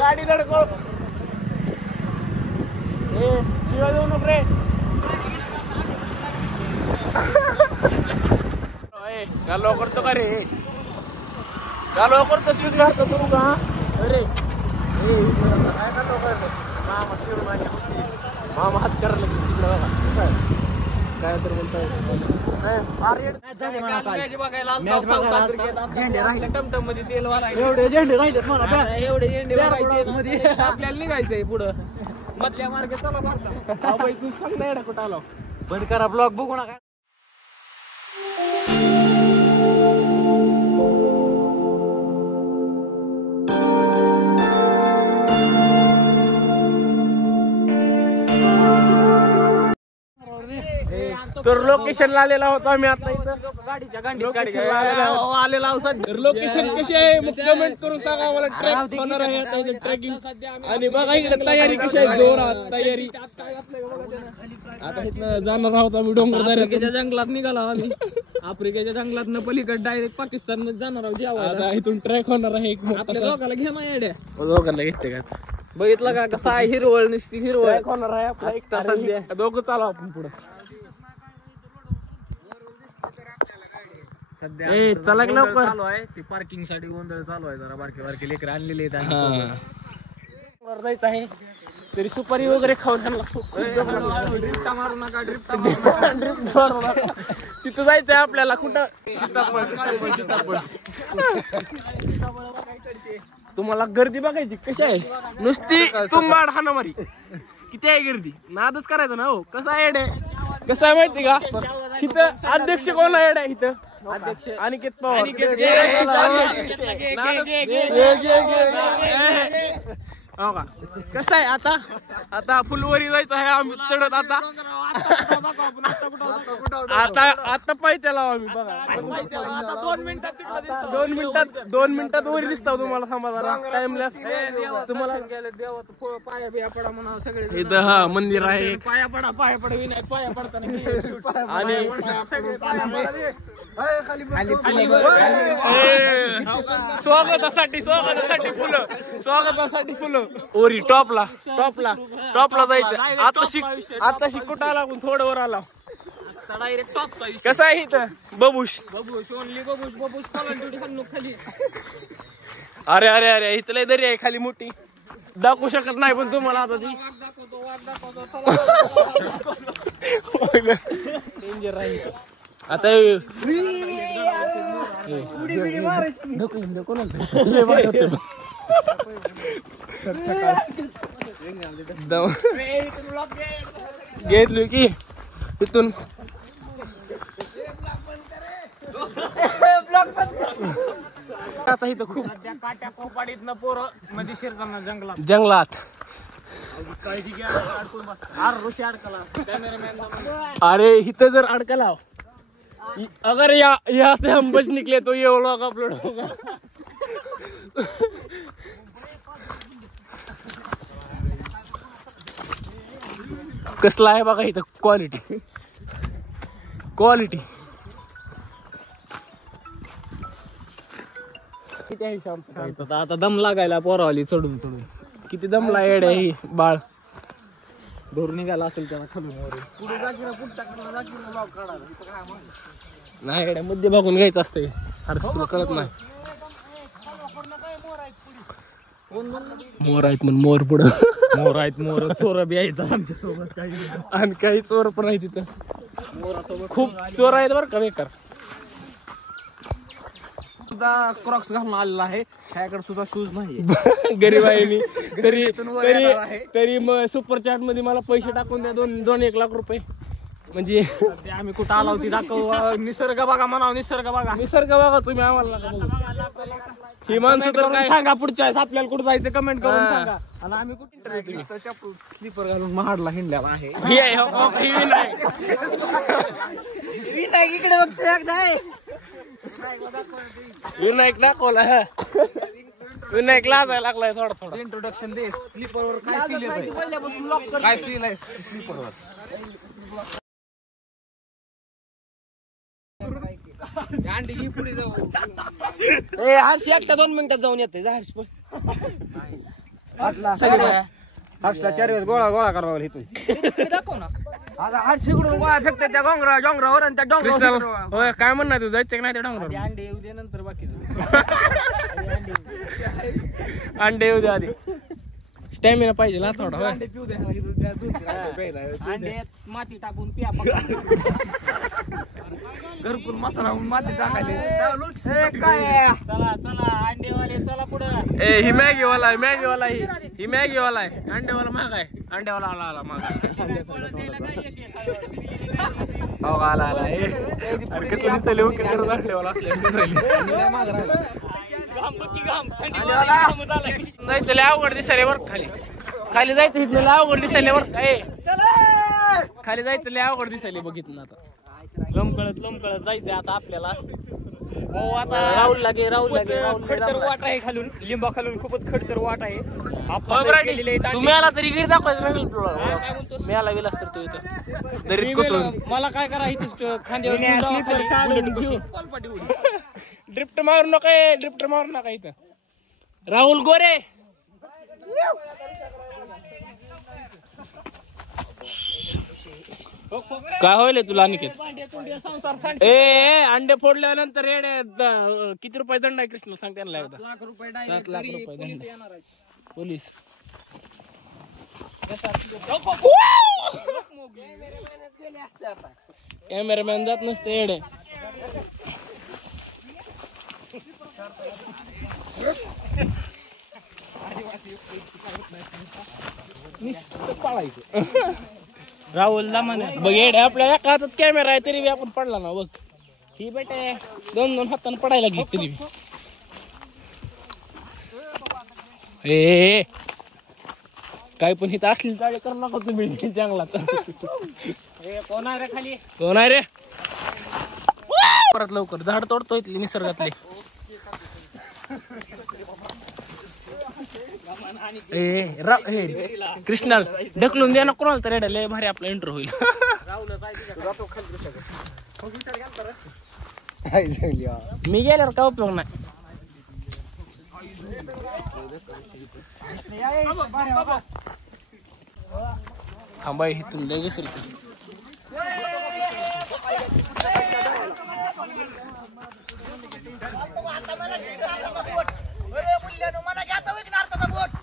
गाडी धडको देऊ नको रे गालो करतो का रे गालो करतो स्वीट घालतो तू का अरे काय करतो मामा फिरून मामा हात करायला तिकडे बघा काय तर बोलतोय टमटम मध्ये तेल एवढे झेंडे राहिले एवढे झेंडे आपल्याला निघायचंय पुढं मधल्या मार्गे चला भारतात तू सांग ना एवढा कुठं आलो बंद करा ब्लॉग बघू नका तर लोकेशन आलेला होता आम्ही आता इथं गाडीच्या आलेला तर लोकेशन कशी आहे मग कमेंट करून सांगा मला ट्रॅक होणार आहे आता इथे ट्रेकिंग आणि बघा इकडे तयारी कशी आहे जोरात तयारी आता इथं जाणार आहोत आम्ही डोंगरदऱ्याच्या जंगलात निघाला आम्ही आफ्रिकेच्या जंगलात पलीकडे डायरेक्ट पाकिस्तान मध्ये जाणार आहोत जेवायला इथून ट्रॅक होणार आहे आपल्या दोघाला घे ना येड्या दोघांना घेते का बघितलं का कसं आहे हिरवळ नुसती हिरवळ होणार आहे आपला एक तासात दोघं चालू आपण पुढे सध्या चला लवकर चालू आहे ती पार्किंग साठी गोंधळ चालू आहे जरा बारके बारके लेकर आणलेले जायचं आहे तरी सुपारी वगैरे खाऊन ड्रिफ्टा मारू नका ड्रिफ्ट तिथं जायचंय आपल्याला कुठं सीताफळ तुम्हाला गर्दी बघायची कशी आहे नुसती तुंबाड हाणामारी किती आहे गर्दी नादच करायचं ना हो कसं आहे येडे कसं आहे माहिती का इथं अध्यक्ष कोण आहे येडे इथं अध्यक्ष अनिकेत पवार हो का कसं आहे आता आता फुलवरी जायचं आहे आम्ही चढत आता पाहिजे लावा आम्ही बघा 2 मिनिटात वरी दिसता तुम्हाला थांबा टाइमला तुम्हाला पाया बिया पडा म्हणा सगळे इथं हा मंदिर आहे पाया पडा विनायक पाया पडताना आणि स्वागतासाठी फुलं ओरी टॉपला जायचं आता शिक कुठं आला थोडं वर आला डायरेक्ट टॉप कसं आहे इथं बबूश ओनली बबूश खाली अरे अरे अरे इथं लय दरी आहे खाली मोठी दाखवू शकत नाही पण तुम्हाला आता ती डेंजर राहील आता घेतली की तिथून आता इथं खूप काट्या कोपाडीत न पोरं मध्ये शिरताना जंगलात अरे इथं जर अडकला अगर यहाँ से हम बच निकले तो ये व्लॉग अपलोड होगा कसला आहे बघा इथं क्वालिटी किती आहे आता दम लागायला पोरावाली चढून किती दमला येड आहे बाळ धरून निघाला असेल त्याला खालून नाही येड्या मध्ये बघून घ्यायचं असते तुला कळत नाही मोर आहेत म्हण मोर पुढं मोर आहेत चोर बी आहेत आमच्या सोबत आणि काही चोर पण आहे तिथं खूप चोर आहेत बरं का बेकार क्रॉक्स घालून आलेला आहे ह्याकडे सुद्धा शूज नाही गरीब आहे तरी मग सुपर चॅट मध्ये मला पैसे टाकून द्या 2-1 लाख रुपये म्हणजे आम्ही कुठं आलो होती दाखव. निसर्ग बघा म्हणाव, निसर्ग बघा. निसर्ग बघा तुम्ही आम्हाला नका बघू. ही माणसं तर काय सांगा पुढच्या वेळेस आपल्याला कुठं जायचं कमेंट करून सांगा. आणि आम्ही कुठे स्लीपर घालून महाडला हिंडलेला आहे. विनायक इकडे बघतो एकदा. विनायक दाखवला. विनायक लाजायला लागलाय थोडा थोडा. इंट्रोडक्शन दे. स्लीपर वर काय फील येतंय? काय फील आहे स्लीपर वर? अंडी घे पुढे जाऊ. ए हर्ष एकटा 2 मिनिटात जाऊन येते. हर्ष हापसला 4 वेळेस गोळा करावा इथून. दाखव ना. आता हर्ष इकडून गोळा फेकते त्या डोंगरावर आणि त्या डोंगरावर. होय काय म्हणणार तू जायचं की नाही त्या डोंगरावर? अंडे येऊ दे नंतर बाकीचं. अंडे येऊ दे आधी. स्टॅमिना पाहिजे ना थोडा. होय अंडे पिऊ दे. अंडे माती टाकून पिया. घरकुल मसाला माती टाकायले. चला चला अंडेवाले चला पुढं. ए ही मॅगीवाला आहे. मॅगीवाला ही मॅगीवाला आहे. अंडेवाला महाग आहे. अंडेवाला आला महाग. हो आला अरे कसलं दिसले ओके करत अंडेवाला जायचं लय अवघड दिसायला बरं. खाली जायचं इथलं लय अवघड दिसायला बरं. काय खाली जायचं लय अवघड दिसायला बघितलं ना. आता लोंबकळत जायचंय आता आपल्याला. हो आता राहुल लागे खडतर वाट आहे खालून. लिंबा खालून खूपच खडतर वाट आहे. तुम्ही आला तरी गिर दाखवायचं. मी आला गेला तर तू इथं दरीत कोसळून. मला काय करा इथे खांद्यावर ड्रिफ्ट मारू नका. ड्रिफ्ट मारू नका इथं. राहुल गोरे काय होईल तुला अनिकेत? ए अंडे फोडल्यानंतर येडे किती रुपये दंड आहे कृष्ण सांग त्यांना एकदा. 7 लाख रुपये दंड. पोलीस कॅमेरामॅन जात नसते येडे. राहुलला म्हणा बघ येडे आपल्या एका हातात कॅमेरा आहे तरी बी आपण पडला ना. बघ ही बेटे 2 हातानं पडायला लागली तरी बी. ए काय पण इथं असली चाळे करू नका तुम्ही जंगलात. कोण आहे रे खाली? कोण आहे रे? परत लवकर झाड तोडतो इथली निसर्गातले. कृष्णाल ढकलून द्या ना कोणाला तर लय भारी आपला इंट्रो होईल. मी गेल्यावर काय उपयोग नाही. थांबा इथून लय घसेल.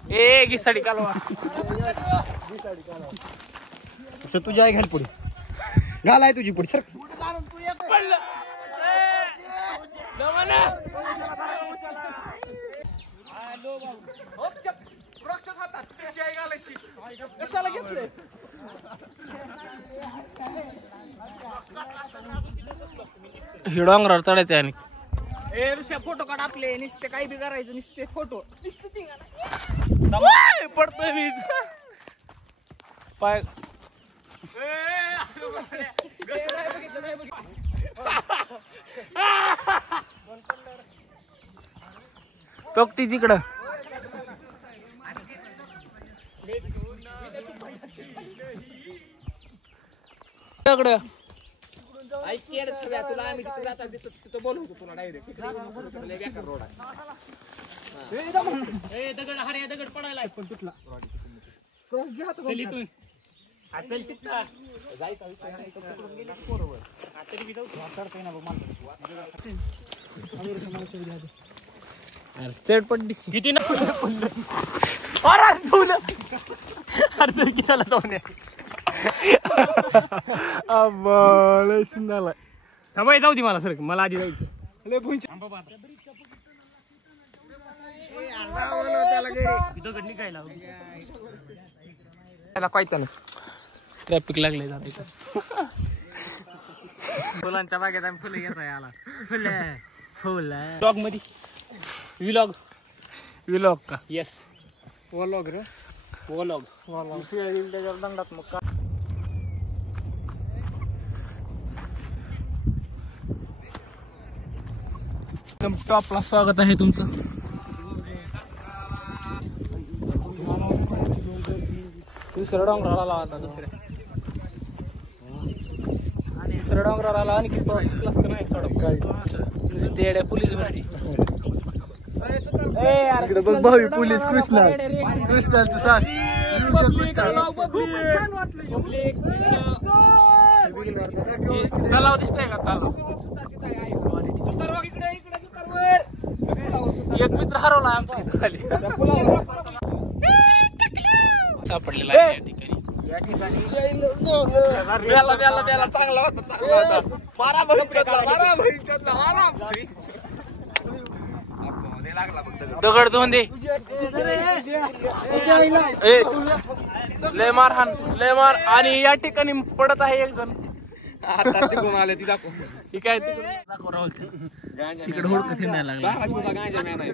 ए घिसाडी कालवा तुझी आई घाल पुढे. घालाय तुझी पुढे सर. कशाला घेतले? डोंगरावर चढायचे आणि ए ऋषा फोटो काढ आपले. नुसते काही बी करायचं. नुसते फोटो पडतोय मीच पाय. टोकती तिकडं. तिकडं तुला आम्ही तिथे जातात तिथं बोलवतो तुला डायरेक्ट. रोड आहे. दगड हरे दगड पडायला पण तुटला. क्रॉस घ्या चल इथून. चल चित्ता जायचा विषय नाही. बरोबर तरी मी जाऊ चढतोय ना बघ. चढ पडली किती ना. अरे किती जाऊन सुंदर. थांबा जाऊ दे मला सर. मला आधी जायचं. ट्रॅफिक लागले जायचं. फुलांच्या बागेत आम्ही फुलं घेतो याला फुल ब्लॉग मध्ये व्लॉग विलॉग का येस व्लॉग रे व्लॉग त्याच्यावर दंडात मग का एकदम टॉपला स्वागत आहे तुमचं. दुसऱ्या डोंगराला आला आता दुसऱ्या डोंगराला आला आणि क्लास का नाही थोडं पोलीस भरती. इकडे बघ भावी पोलीस कृष्णाचं सांग तलाव दिसतंय का तलाव. एक मित्र हरवला आमच्या इथं खाली सापडलेला आहे या ठिकाणी चांगला होता मारा दगड दोन दे लय मार आणि या ठिकाणी पडत आहे एक जण. आता तिकडून आले ती दाखव ही काय दाखव राहुल तिकडे हुडकत हिंडायला लागला. गांजा मॅन आहे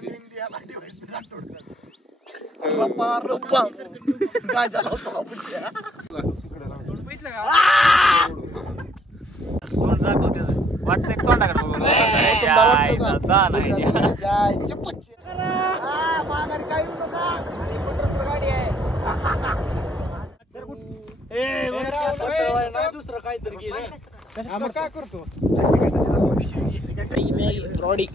वाटतंय तोंडाकडे दुसरं काहीतरी रॉडी